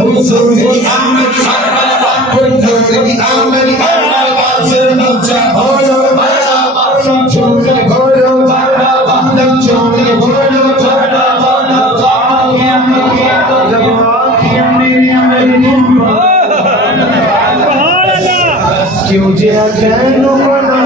हुजूर की आमद हुजूर की आमद बोलो छोड़ के बोलो छोड़ के बोलो क्यों जिया कहनो बना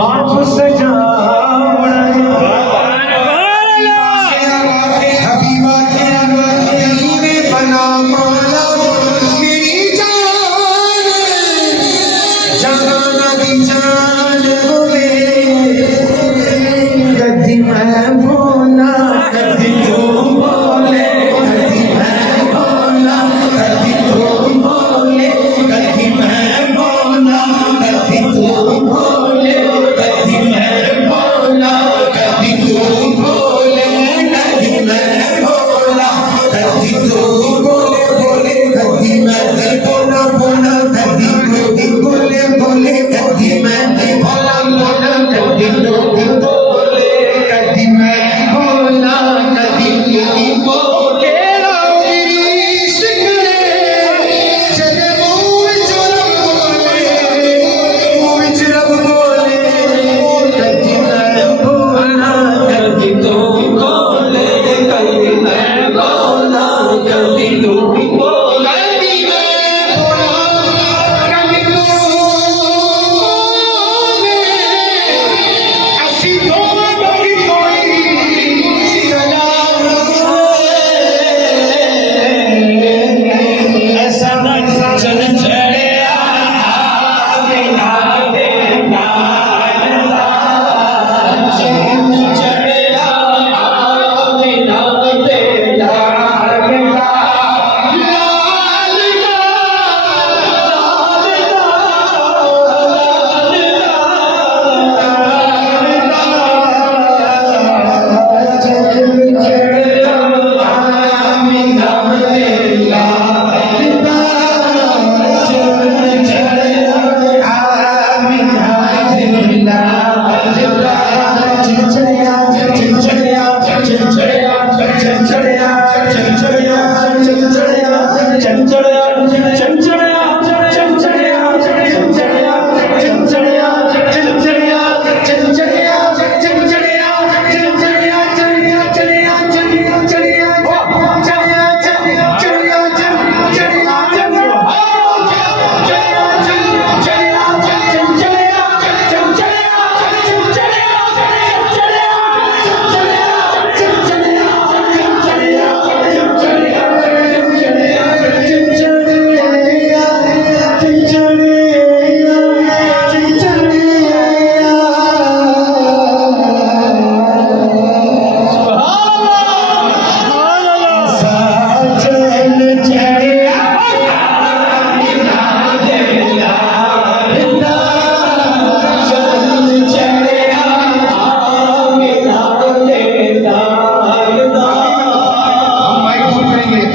आप सजा हबीबा के में बना माला मेरी जान जहान की जान हुए कदी मैं बोला कदी तुम बोले कदी मैं बोला कदी तुम बोले कदी मैं बोला कदी तुम बोले कदी मैं बोला कदी तुम बोले कदी मैं बोला कदी तुम बोले बोले कदी मैं बोला बोला कदी तुम बोले बोले कदी मैं बोला बोला कदी तुम बोले कदी मैं बोला कदी तुम बोले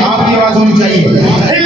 आपकी आवाज होनी चाहिए।